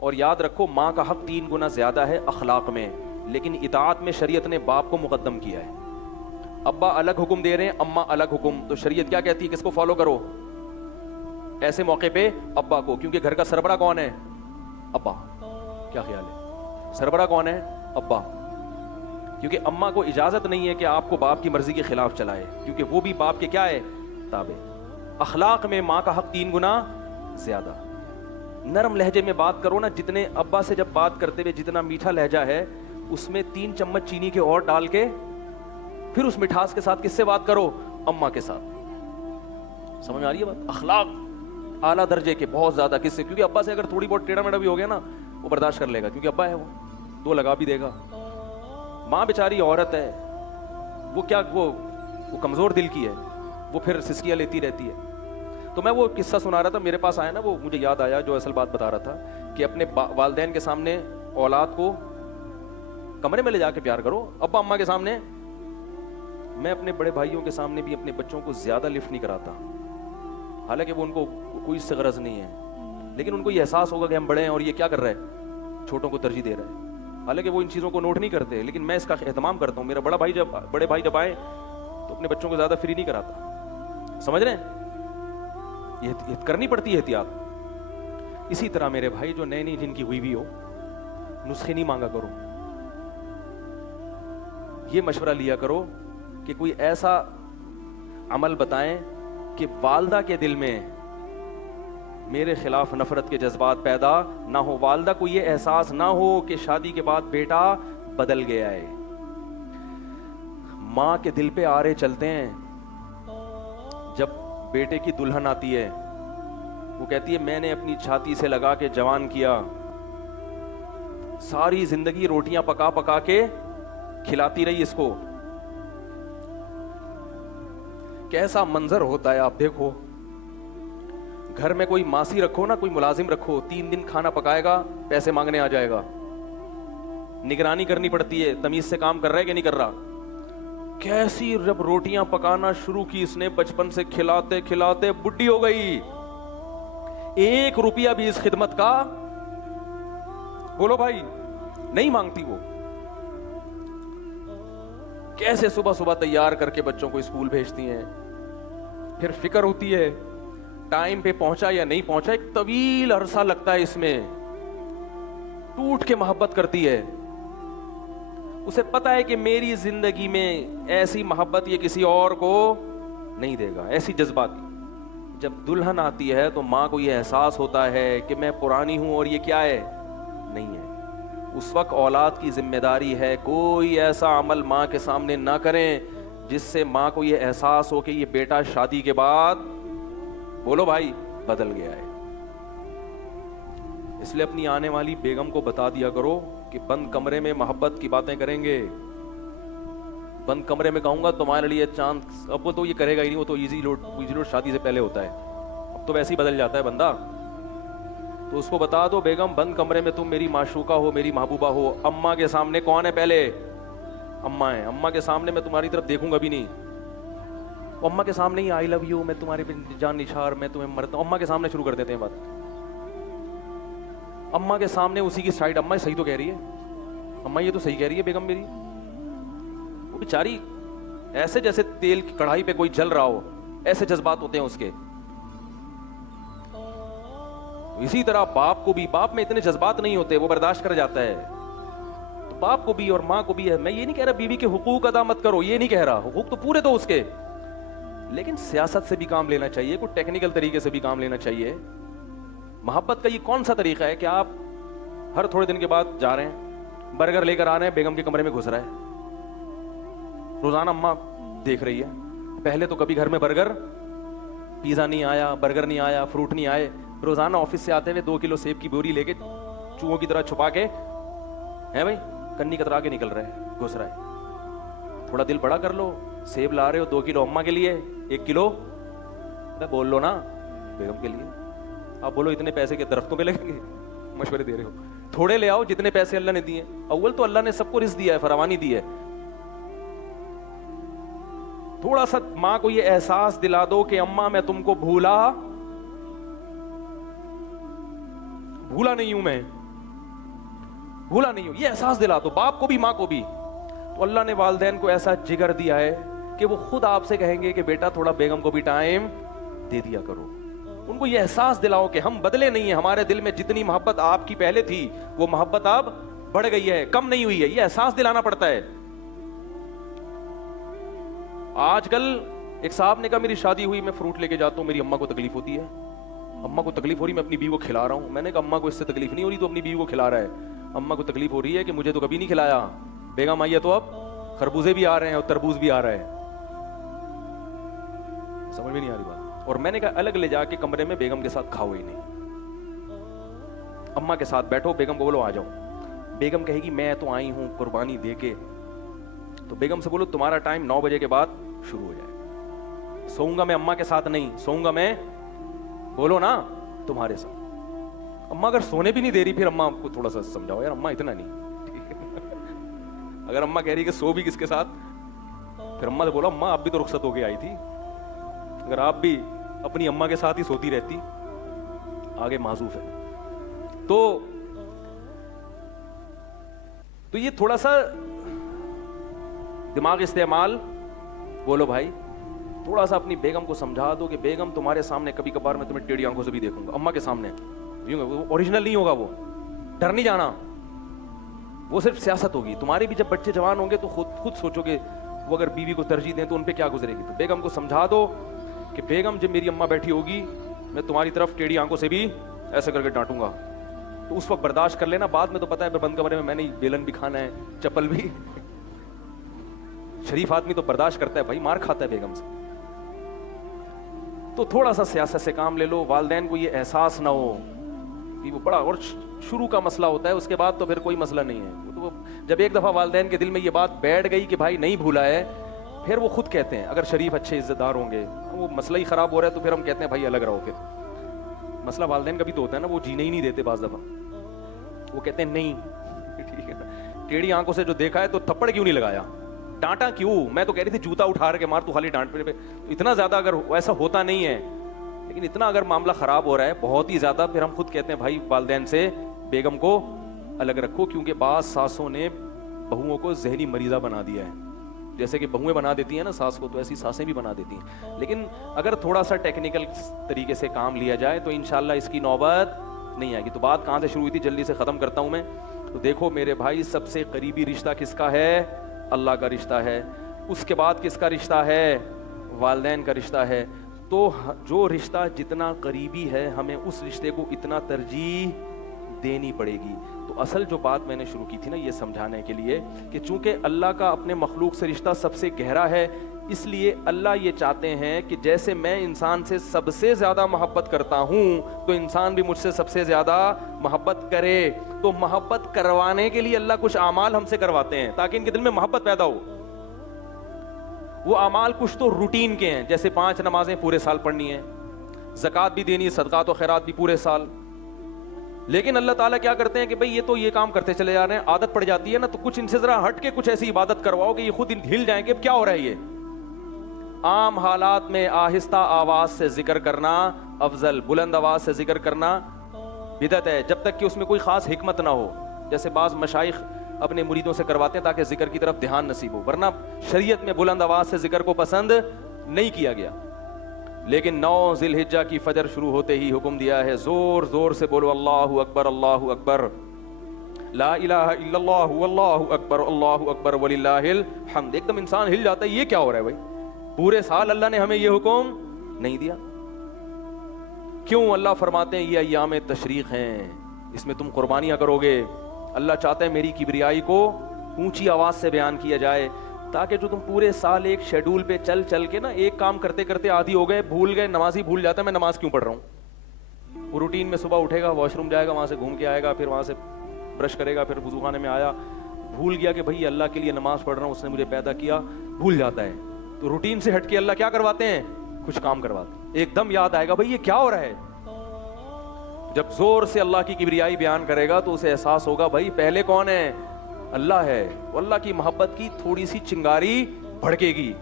اور یاد رکھو ماں کا حق 3 گنا زیادہ ہے اخلاق میں، لیکن اطاعت میں شریعت نے باپ کو مقدم کیا ہے. ابا الگ حکم دے رہے ہیں، اماں الگ حکم، تو شریعت کیا کہتی ہے کس کو فالو کرو؟ ایسے موقع پہ ابا کو، کیونکہ گھر کا سربراہ کون ہے؟ ابا. کیا خیال ہے؟ سربراہ کون ہے؟ ابا. کیونکہ اماں کو اجازت نہیں ہے کہ آپ کو باپ کی مرضی کے خلاف چلائے، کیونکہ وہ بھی باپ کے کیا ہے؟ تابع. اخلاق میں ماں کا حق 3 گنا زیادہ. نرم لہجے میں بات کرو نا، جتنے ابا سے جب بات کرتے ہوئے جتنا میٹھا لہجہ ہے اس میں 3 چمچ چینی کے اور ڈال کے پھر اس مٹھاس کے ساتھ کس سے بات کرو؟ اماں کے ساتھ. سمجھ میں آ رہی ہے بات؟ اخلاق اعلیٰ درجے کے بہت زیادہ. کس سے؟ کیونکہ ابا سے اگر تھوڑی بہت ٹیڑھا میڑھا بھی ہو گیا نا وہ برداشت کر لے گا، کیونکہ ابا ہے، وہ 2 لگا بھی دے گا. ماں بیچاری عورت ہے، وہ کیا، وہ کمزور دل کی ہے، وہ پھر سسکیاں لیتی رہتی ہے. تو میں وہ قصہ سنا رہا تھا، میرے پاس آیا نا، وہ مجھے یاد آیا جو اصل بات بتا رہا تھا کہ اپنے والدین کے سامنے اولاد کو کمرے میں لے جا کے پیار کرو. ابا اماں کے سامنے، میں اپنے بڑے بھائیوں کے سامنے بھی اپنے بچوں کو زیادہ لفٹ نہیں کراتا، حالانکہ وہ ان کو کوئی اس سے غرض نہیں ہے، لیکن ان کو یہ احساس ہوگا کہ ہم بڑے ہیں اور یہ کیا کر رہے ہیں، چھوٹوں کو ترجیح دے رہے ہیں. حالانکہ وہ ان چیزوں کو نوٹ نہیں کرتے، لیکن میں اس کا اہتمام کرتا ہوں. میرا بڑے بھائی جب آئے تو اپنے بچوں کو زیادہ فری نہیں کراتا. سمجھ رہے ہیں؟ یہ کرنی پڑتی ہے احتیاط. اسی طرح میرے بھائی جو نئی جن کی ہوئی بھی ہو، نسخے نہیں مانگا کرو. یہ مشورہ لیا کرو کہ کوئی ایسا عمل بتائیں کہ والدہ کے دل میں میرے خلاف نفرت کے جذبات پیدا نہ ہو، والدہ کو یہ احساس نہ ہو کہ شادی کے بعد بیٹا بدل گیا ہے. ماں کے دل پہ آرے چلتے ہیں. جب بیٹے کی دلہن آتی ہے وہ کہتی ہے میں نے اپنی چھاتی سے لگا کے جوان کیا، ساری زندگی روٹیاں پکا پکا کے کھلاتی رہی اس کو. کیسا منظر ہوتا ہے آپ دیکھو. گھر میں کوئی ماسی رکھو نا، کوئی ملازم رکھو، 3 دن کھانا پکائے گا، پیسے مانگنے آ جائے گا. نگرانی کرنی پڑتی ہے تمیز سے کام کر رہا ہے کہ نہیں کر رہا. کیسی جب روٹیاں پکانا شروع کی اس نے، بچپن سے کھلاتے کھلاتے بڈھی ہو گئی. 1 روپیہ بھی اس خدمت کا بولو بھائی نہیں مانگتی. وہ کیسے صبح صبح تیار کر کے بچوں کو اسکول بھیجتی ہیں، پھر فکر ہوتی ہے ٹائم پہ پہنچا یا نہیں پہنچا. ایک طویل عرصہ لگتا ہے اس میں، ٹوٹ کے محبت کرتی ہے. اسے پتا ہے کہ میری زندگی میں ایسی محبت یہ کسی اور کو نہیں دے گا، ایسی جذباتی. جب دلہن آتی ہے تو ماں کو یہ احساس ہوتا ہے کہ میں پرانی ہوں اور یہ کیا ہے، نہیں ہے. اس وقت اولاد کی ذمہ داری ہے کوئی ایسا عمل ماں کے سامنے نہ کریں جس سے ماں کو یہ احساس ہو کہ یہ بیٹا شادی کے بعد بولو بھائی بدل گیا ہے. اس لیے اپنی آنے والی بیگم کو بتا دیا کرو کہ بند کمرے میں محبت کی باتیں کریں گے. بند کمرے میں کہوں گا تمہارے لیے چاند، اب وہ تو یہ کرے گا ہی نہیں، وہ تو ایزی لوڈ شادی سے پہلے ہوتا ہے، اب تو ویسے ہی بدل جاتا ہے بندہ. تو اس کو بتا دو بیگم بند کمرے میں تم میری معشوقہ ہو، میری محبوبہ ہو. اماں کے سامنے کون ہے؟ پہلے اماں ہے. اماں کے سامنے میں تمہاری طرف دیکھوں گا بھی نہیں. اماں کے سامنے ہی آئی لو یو، میں تمہارے پہ جان نثار، میں تمہیں مرتا ہوں، اماں کے سامنے شروع کر دیتے ہیں بات. اماں کے سامنے اسی کی سائڈ، اماں صحیح تو کہہ رہی ہے، اماں یہ تو صحیح کہہ رہی ہے بیگم میری. وہ بیچاری ایسے جیسے تیل کی کڑھائی پہ کوئی جل رہا ہو، ایسے جذبات ہوتے ہیں اس کے. اسی طرح باپ کو بھی، باپ میں اتنے جذبات نہیں ہوتے، وہ برداشت کر جاتا ہے. تو باپ کو بھی اور ماں کو بھی ہے. میں یہ نہیں کہہ رہا بیوی کے حقوق ادا مت کرو، یہ نہیں کہہ رہا، حقوق تو پورے دو اس کے، لیکن سیاست سے بھی کام لینا چاہیے، کوئی ٹیکنیکل طریقے سے بھی کام لینا چاہیے. محبت کا یہ کون سا طریقہ ہے کہ آپ ہر تھوڑے دن کے بعد جا رہے ہیں، برگر لے کر آ رہے ہیں، بیگم کے کمرے میں گھس رہا ہے، روزانہ اماں دیکھ رہی ہے. پہلے تو کبھی گھر میں برگر، پیزا نہیں آیا، برگر نہیں آیا، فروٹ نہیں آئے. روزانہ آفس سے آتے ہوئے 2 کلو سیب کی بوری لے کے چوہوں کی طرح چھپا کے ہیں بھائی کنی کترا کے نکل رہے ہیں، گھس رہا ہے. تھوڑا دل بڑا کر لو، سیب لا رہے ہو 2 کلو اماں کے لیے، 1 کلو بول لو نا بیگم کے لیے. آپ بولو اتنے پیسے کے درختوں پہ لگیں گے، مشورے دے رہے ہو. تھوڑے لے آؤ جتنے پیسے اللہ نے دیے. اول تو اللہ نے سب کو رزق دیا ہے، فراوانی دی ہے. تھوڑا سا ماں کو یہ احساس دلا دو کہ اماں میں تم کو بھولا نہیں ہوں، میں بھولا نہیں ہوں، یہ احساس دلا دو باپ کو بھی ماں کو بھی. تو اللہ نے والدین کو ایسا جگر دیا ہے کہ وہ خود آپ سے کہیں گے کہ بیٹا تھوڑا بیگم کو بھی ٹائم دے دیا کرو. ان کو یہ احساس دلاؤ کہ ہم بدلے نہیں ہیں, ہمارے دل میں جتنی محبت آپ کی پہلے تھی وہ محبت اب بڑھ گئی ہے, کم نہیں ہوئی ہے. یہ احساس دلانا پڑتا ہے. آج کل ایک صاحب نے کہا میری شادی ہوئی, میں فروٹ لے کے جاتا ہوں, میری اماں کو تکلیف ہوتی ہے. اماں کو تکلیف ہو رہی, میں اپنی بیوی کو کھلا رہا ہوں. میں نے کہا اماں کو اس سے تکلیف نہیں ہو رہی, تو اپنی بیوی کو کھلا رہا ہے. اماں کو تکلیف ہو رہی ہے کہ مجھے تو کبھی نہیں کھلایا, بیگم آئی ہے تو اب خربوزے بھی آ رہے ہیں اور تربوز بھی آ رہا ہے. سمجھ میں نہیں آ رہی بات. اور میں نے کہا الگ لے جا کے کمرے میں بیگم کے ساتھ کھاؤ ہی نہیں, اماں کے ساتھ بیٹھو, بیگم کو بولو آ جاؤ. بیگم کہے گی میں تو آئی ہوں قربانی دے کے, تو بیگم سے بولو تمہارا ٹائم 9 بجے کے بعد شروع ہو جائے. سوؤں گا میں اماں کے ساتھ نہیں, سوؤں گا میں بولو نا تمہارے ساتھ. اماں اگر سونے بھی نہیں دے رہی, پھر اماں کو تھوڑا سا سمجھاؤ یار اماں اتنا نہیں. اگر اماں کہہ رہی کہ سو بھی کس کے ساتھ, پھر اماں سے بولو اماں آپ بھی تو رخصت ہو کے آئی تھی, اگر آپ بھی اپنی اماں کے ساتھ ہی سوتی رہتی آگے معذوف ہے. تو یہ تھوڑا سا دماغ استعمال, بولو بھائی تھوڑا سا اپنی بیگم کو سمجھا دو کہ بیگم تمہارے سامنے کبھی کبھار میں تمہیں ٹیڑھی آنکھوں سے بھی دیکھوں گا, اماں کے سامنے اوریجنل نہیں ہوگا, وہ ڈر نہیں جانا, وہ صرف سیاست ہوگی. تمہارے بھی جب بچے جوان ہوں گے تو خود سوچو کہ وہ اگر بیوی کو ترجیح دیں تو ان پہ کیا گزرے گی. تو بیگم کو سمجھا دو کہ بیگم جب میری اماں بیٹھی ہوگی میں تمہاری طرف ٹیڑھی آنکھوں سے بھی ایسے کر کے ڈانٹوں گا, تو اس وقت برداشت کر لینا. بعد میں تو پتا ہے بند کمرے میں نے بیلن بھی کھانا ہے, چپل بھی. شریف آدمی تو برداشت کرتا ہے بھائی, مار کھاتا ہے بیگم سے. تو تھوڑا سا سیاست سے کام لے لو. والدین کو یہ احساس نہ ہو کہ وہ بڑا, اور شروع کا مسئلہ ہوتا ہے, اس کے بعد تو پھر کوئی مسئلہ نہیں ہے. تو جب ایک دفعہ والدین کے دل میں یہ بات بیٹھ گئی کہ بھائی نہیں بھولا ہے, پھر وہ خود کہتے ہیں, اگر شریف اچھے عزت دار ہوں گے, وہ مسئلہ ہی خراب ہو رہا ہے تو پھر ہم کہتے ہیں بھائی الگ رہو. پھر مسئلہ والدین کا بھی تو ہوتا ہے نا, وہ جینے ہی نہیں دیتے بعض دفعہ. وہ کہتے ہیں نہیں ٹھیک ہے, ٹیڑھی آنکھوں سے جو دیکھا ہے تو تھپڑ کیوں نہیں لگایا, ڈانٹا کیوں, میں تو کہہ رہی تھی جوتا اٹھا کے مار, تو خالی ڈانٹ پہ. اتنا زیادہ اگر ایسا ہوتا نہیں ہے, لیکن اتنا اگر معاملہ خراب ہو رہا ہے بہت ہی زیادہ, پھر ہم خود کہتے ہیں بھائی والدین سے بیگم کو الگ رکھو. کیونکہ بعض ساسوں نے بہوؤں کو ذہنی مریضہ بنا دیا ہے. جیسے کہ بہویں بنا دیتی ہیں نا ساس کو, تو ایسی ساسیں بھی بنا دیتی ہیں. لیکن اگر تھوڑا سا ٹیکنیکل طریقے سے کام لیا جائے تو انشاءاللہ اس کی نوبت نہیں آئے گی. تو بات کہاں سے شروع ہوئی تھی, جلدی سے ختم کرتا ہوں میں. تو دیکھو میرے بھائی, سب سے قریبی رشتہ کس کا ہے, اللہ کا رشتہ ہے. اس کے بعد کس کا رشتہ ہے, والدین کا رشتہ ہے. تو جو رشتہ جتنا قریبی ہے ہمیں اس رشتے کو اتنا ترجیح دینی پڑے گی. تو اصل جو بات میں نے شروع کی تھی نا یہ سمجھانے کے لیے کہ چونکہ اللہ کا اپنے مخلوق سے رشتہ سب سے گہرا ہے, اس لیے اللہ یہ چاہتے ہیں کہ جیسے میں انسان سے سب سے زیادہ محبت کرتا ہوں تو انسان بھی مجھ سے سب سے زیادہ محبت کرے. تو محبت کروانے کے لیے اللہ کچھ اعمال ہم سے کرواتے ہیں تاکہ ان کے دل میں محبت پیدا ہو. وہ اعمال کچھ تو روٹین کے ہیں, جیسے 5 نمازیں پورے سال پڑھنی ہیں, زکوٰۃ بھی دینی ہے, صدقات و خیرات بھی پورے سال. لیکن اللہ تعالیٰ کیا کرتے ہیں کہ بھئی یہ تو یہ کام کرتے چلے جا رہے ہیں, عادت پڑ جاتی ہے نا, تو کچھ ان سے ذرا ہٹ کے کچھ ایسی عبادت کرواؤ کہ یہ خود ہل جائیں گے اب کیا ہو رہا ہے. یہ عام حالات میں آہستہ آواز سے ذکر کرنا افضل, بلند آواز سے ذکر کرنا بدعت ہے, جب تک کہ اس میں کوئی خاص حکمت نہ ہو. جیسے بعض مشائخ اپنے مریدوں سے کرواتے ہیں تاکہ ذکر کی طرف دھیان نصیب ہو, ورنہ شریعت میں بلند آواز سے ذکر کو پسند نہیں کیا گیا. لیکن 9 ذی الحجہ کی فجر شروع ہوتے ہی حکم دیا ہے زور زور سے بولو اللہ اکبر لا الہ الا اللہ واللہ اکبر وللہ الحمد. ایک دم انسان ہل جاتا ہے, یہ کیا ہو رہا ہے بھائی, پورے سال اللہ نے ہمیں یہ حکم نہیں دیا. کیوں؟ اللہ فرماتے ہیں یہ ایام تشریق ہیں, اس میں تم قربانیاں کرو گے. اللہ چاہتا ہے میری کبریائی کو اونچی آواز سے بیان کیا جائے تاکہ جو تم پورے سال ایک شیڈول پہ چل چل کے نا ایک کام کرتے کرتے عادی ہو گئے, بھول گئے, نمازی بھول جاتا ہے میں نماز کیوں پڑھ رہا ہوں. وہ روٹین میں صبح اٹھے گا, واش روم جائے گا, وہاں سے گھوم کے آئے گا, پھر وہاں سے برش کرے گا, پھر وضو خانے میں آیا, بھول گیا کہ بھائی اللہ کے لیے نماز پڑھ رہا ہوں, اس نے مجھے پیدا کیا, بھول جاتا ہے. تو روٹین سے ہٹ کے اللہ کیا کرواتے ہیں, کچھ کام کرواتے ہیں, ایک دم یاد آئے گا بھائی یہ کیا ہو رہا ہے. جب زور سے اللہ کی کبریائی بیان کرے گا تو اسے احساس ہوگا بھائی پہلے کون ہے, اللہ ہے. اللہ کی محبت کی تھوڑی سی چنگاری بھڑکے گی,